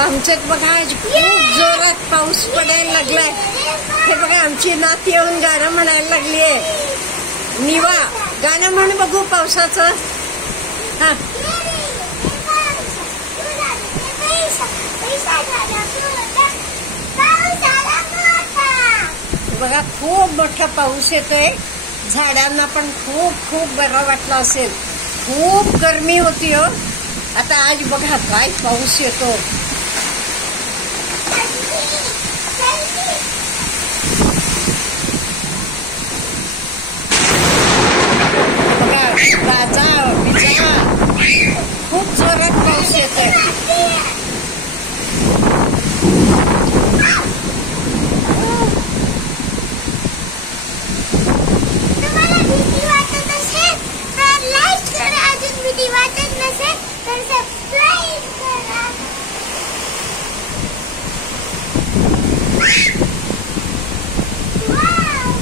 आमच्यात बघा आज खूप जोरात पाऊस पडायला लागलाय. हे बघा आमची नात येऊन गाणं म्हणायला लागलीये. निवा गाणं म्हण बघू पावसाचं. हा बघा खूप मोठा पाऊस येतोय. झाडांना पण खूप खूप बरं वाटलं असेल. खूप गरमी होती हो. आता आज बघा काय पाऊस येतो. बघा गाजा विजा खूप जोरात पाऊस येतोय. तुम्हाला भीती वाटत असेल तर लाईक करा. अजून भीती वाटत नसेल तर सबस्क्राईब करा. वाव